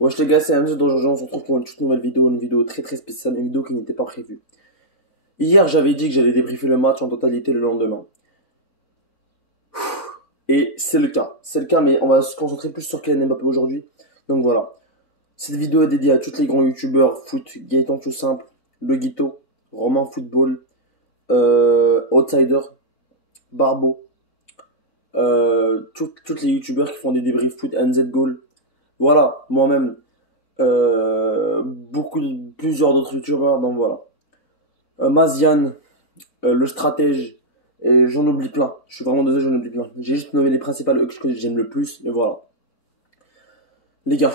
Wesh les gars, c'est Hamza dans on se retrouve pour une toute nouvelle vidéo, une vidéo très spéciale, une vidéo qui n'était pas prévue. Hier, j'avais dit que j'allais débriefer le match en totalité le lendemain. Et c'est le cas. C'est le cas, mais on va se concentrer plus sur Kylian Mbappé aujourd'hui. Donc voilà. Cette vidéo est dédiée à tous les grands youtubeurs foot, Gaëtan Tout Simple, Le Guito, Romain Football, Outsider, Barbo, toutes les youtubeurs qui font des débriefs foot, NZ Goal. Voilà, moi-même, plusieurs d'autres youtubeurs, donc voilà. Mazian, le stratège, et j'en oublie plein. Je suis vraiment désolé, j'en oublie plein. J'ai juste nommé les principales que j'aime le plus, mais voilà. Les gars,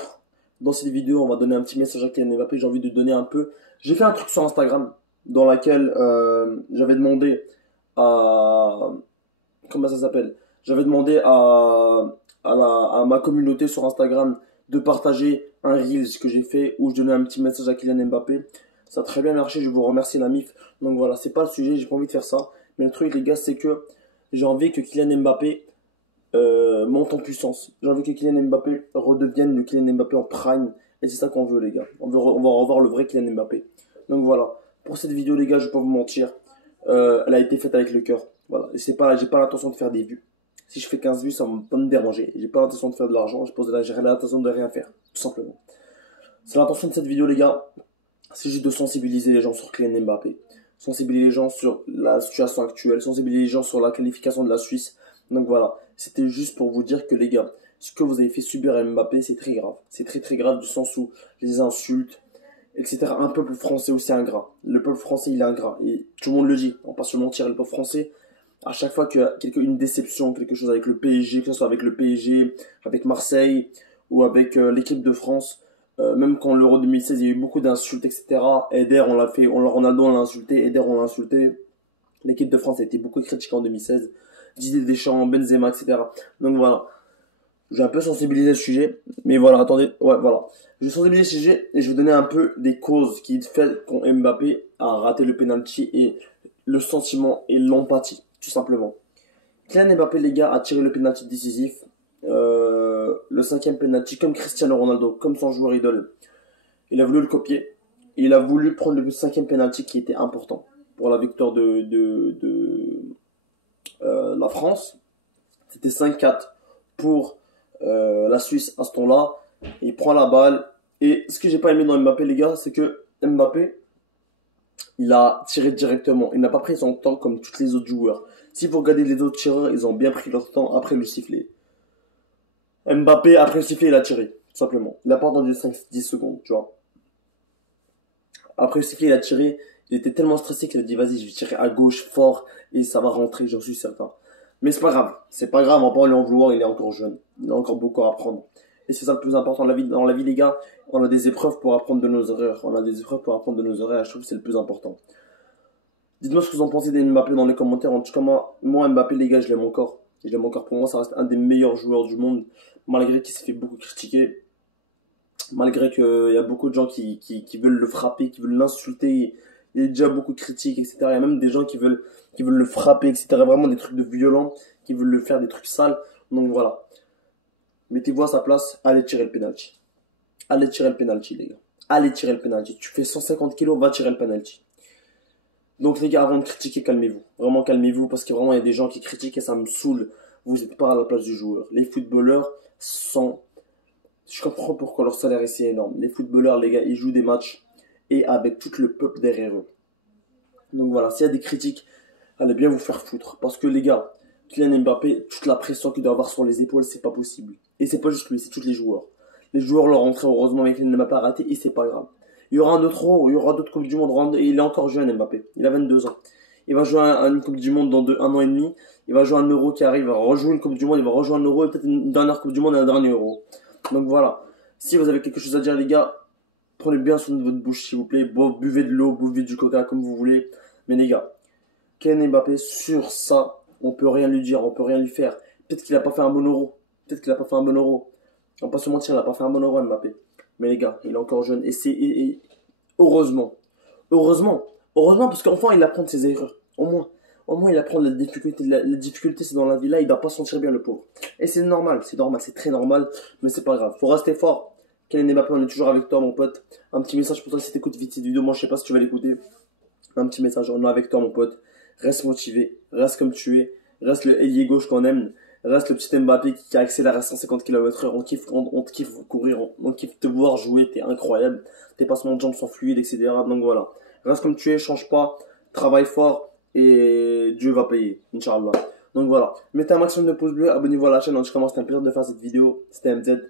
dans cette vidéo, on va donner un petit message à Kylian Mbappé. J'ai envie de donner un peu. J'ai fait un truc sur Instagram dans laquelle j'avais demandé à. Comment ça s'appelle? J'avais demandé à ma communauté sur Instagram de partager un Reels que j'ai fait où je donnais un petit message à Kylian Mbappé. Ça a très bien marché, je vous remercie la MIF. Donc voilà, c'est pas le sujet, j'ai pas envie de faire ça. Mais le truc, les gars, c'est que j'ai envie que Kylian Mbappé monte en puissance. J'ai envie que Kylian Mbappé redevienne le Kylian Mbappé en prime. Et c'est ça qu'on veut, les gars. On va revoir le vrai Kylian Mbappé. Donc voilà. Pour cette vidéo, les gars, je vais pas vous mentir. Elle a été faite avec le cœur. Voilà. Et c'est pas, j'ai pas l'intention de faire des vues. Si je fais 15 vues, ça va pas me déranger. J'ai pas l'intention de faire de l'argent. J'ai l'intention de rien faire. Tout simplement. C'est l'intention de cette vidéo, les gars. C'est juste de sensibiliser les gens sur Kylian Mbappé. Sensibiliser les gens sur la situation actuelle. Sensibiliser les gens sur la qualification de la Suisse. Donc voilà. C'était juste pour vous dire que les gars, ce que vous avez fait subir à Mbappé, c'est très grave. C'est très grave du sens où les insultes, etc. Un peuple français aussi ingrat. Le peuple français, il est ingrat. Et tout le monde le dit. On va pas se mentir. Le peuple français, à chaque fois qu'il y a une déception, quelque chose avec le PSG, que ce soit avec le PSG, avec Marseille ou avec l'équipe de France, même quand l'Euro 2016, il y a eu beaucoup d'insultes, etc. Eder, on l'a fait, Ronaldo, on l'a insulté, Eder, on l'a insulté. L'équipe de France a été beaucoup critiquée en 2016. Didier Deschamps, Benzema, etc. Donc voilà. J'ai un peu sensibilisé le sujet. Mais voilà, attendez. Ouais, voilà. Je vais sensibiliser le sujet et je vais donner un peu des causes qui fait quand Mbappé a raté le penalty et le sentiment et l'empathie, tout simplement. Kylian Mbappé, les gars, a tiré le penalty décisif. Le cinquième penalty, comme Cristiano Ronaldo, comme son joueur idole. Il a voulu le copier. Et il a voulu prendre le cinquième penalty qui était important pour la victoire de la France. C'était 5-4 pour la Suisse à ce temps-là. Il prend la balle. Et ce que j'ai pas aimé dans Mbappé, les gars, c'est que Mbappé, il a tiré directement. Il n'a pas pris son temps comme tous les autres joueurs. Si vous regardez les autres tireurs, ils ont bien pris leur temps après le sifflet. Mbappé, après le sifflet, il a tiré. Tout simplement. Il n'a pas attendu 5-10 secondes, tu vois. Après le sifflet, il a tiré. Il était tellement stressé qu'il a dit, vas-y, je vais tirer à gauche fort et ça va rentrer, j'en suis certain. Mais c'est pas grave. C'est pas grave, on va pas lui en vouloir, il est encore jeune. Il a encore beaucoup à apprendre. Et c'est ça le plus important dans la vie, les gars. On a des épreuves pour apprendre de nos erreurs. On a des épreuves pour apprendre de nos erreurs et je trouve que c'est le plus important. Dites-moi ce que vous en pensez d'Mbappé dans les commentaires. En tout cas, moi Mbappé, les gars, je l'aime encore. Je l'aime encore. Pour moi, ça reste un des meilleurs joueurs du monde. Malgré qu'il s'est fait beaucoup critiquer. Malgré qu'il y a beaucoup de gens qui veulent le frapper, qui veulent l'insulter. Il y a déjà beaucoup de critiques, etc. Il y a même des gens qui veulent le frapper, etc. Vraiment des trucs de violents, qui veulent le faire des trucs sales. Donc voilà. Mettez-vous à sa place, allez tirer le penalty. Allez tirer le penalty, les gars. Allez tirer le penalty. Tu fais 150 kilos, va tirer le penalty. Donc les gars, avant de critiquer, calmez-vous. Vraiment calmez-vous, parce que vraiment il y a des gens qui critiquent et ça me saoule. Vous n'êtes pas à la place du joueur. Les footballeurs sont... Je comprends pourquoi leur salaire est si énorme. Les footballeurs, les gars, ils jouent des matchs et avec tout le peuple derrière eux. Donc voilà, s'il y a des critiques, allez bien vous faire foutre. Parce que les gars, Kylian Mbappé, toute la pression qu'il doit avoir sur les épaules, c'est pas possible. Et c'est pas juste lui, c'est tous les joueurs. Les joueurs l'ont rentré heureusement, mais Kylian n'a pas raté et c'est pas grave. Il y aura un autre Euro, il y aura d'autres Coupes du Monde. Et il est encore jeune, Mbappé. Il a 22 ans. Il va jouer à une Coupe du Monde dans un an et demi. Il va jouer un Euro qui arrive, il va rejouer une Coupe du Monde, il va rejouer un Euro et peut-être une dernière Coupe du Monde et un dernier Euro. Donc voilà. Si vous avez quelque chose à dire, les gars, prenez bien soin de votre bouche, s'il vous plaît. Buvez de l'eau, buvez du coca, comme vous voulez. Mais les gars, Kylian Mbappé, sur ça, on peut rien lui dire, on peut rien lui faire. Peut-être qu'il a pas fait un bon Euro. Peut-être qu'il a pas fait un bon Euro. On va pas se mentir, il a pas fait un bon Euro, Mbappé. Mais les gars, il est encore jeune. Et heureusement. Heureusement, parce qu'enfin, il apprend de ses erreurs. Au moins, il apprend de la difficulté. La difficulté, c'est dans la vie là, il doit pas se sentir bien, le pauvre. Et c'est normal, c'est très normal, mais c'est pas grave. Faut rester fort. Kylian Mbappé, on est toujours avec toi, mon pote. Un petit message pour toi si t'écoutes vite cette vidéo. Moi, je sais pas si tu vas l'écouter. Un petit message, on est avec toi, mon pote. Reste motivé, reste comme tu es. Reste le ailier gauche qu'on aime. Reste le petit Mbappé qui accélère à 150 km/h. On te kiffe courir, on kiffe te voir jouer. T'es incroyable. Tes passements de jambes sont fluides, etc. Donc voilà. Reste comme tu es, change pas. Travaille fort et Dieu va payer, Inch'Allah. Donc voilà. Mettez un maximum de pouces bleus, abonnez-vous à la chaîne. En tout cas, moi, c'était un plaisir de faire cette vidéo. C'était MZ.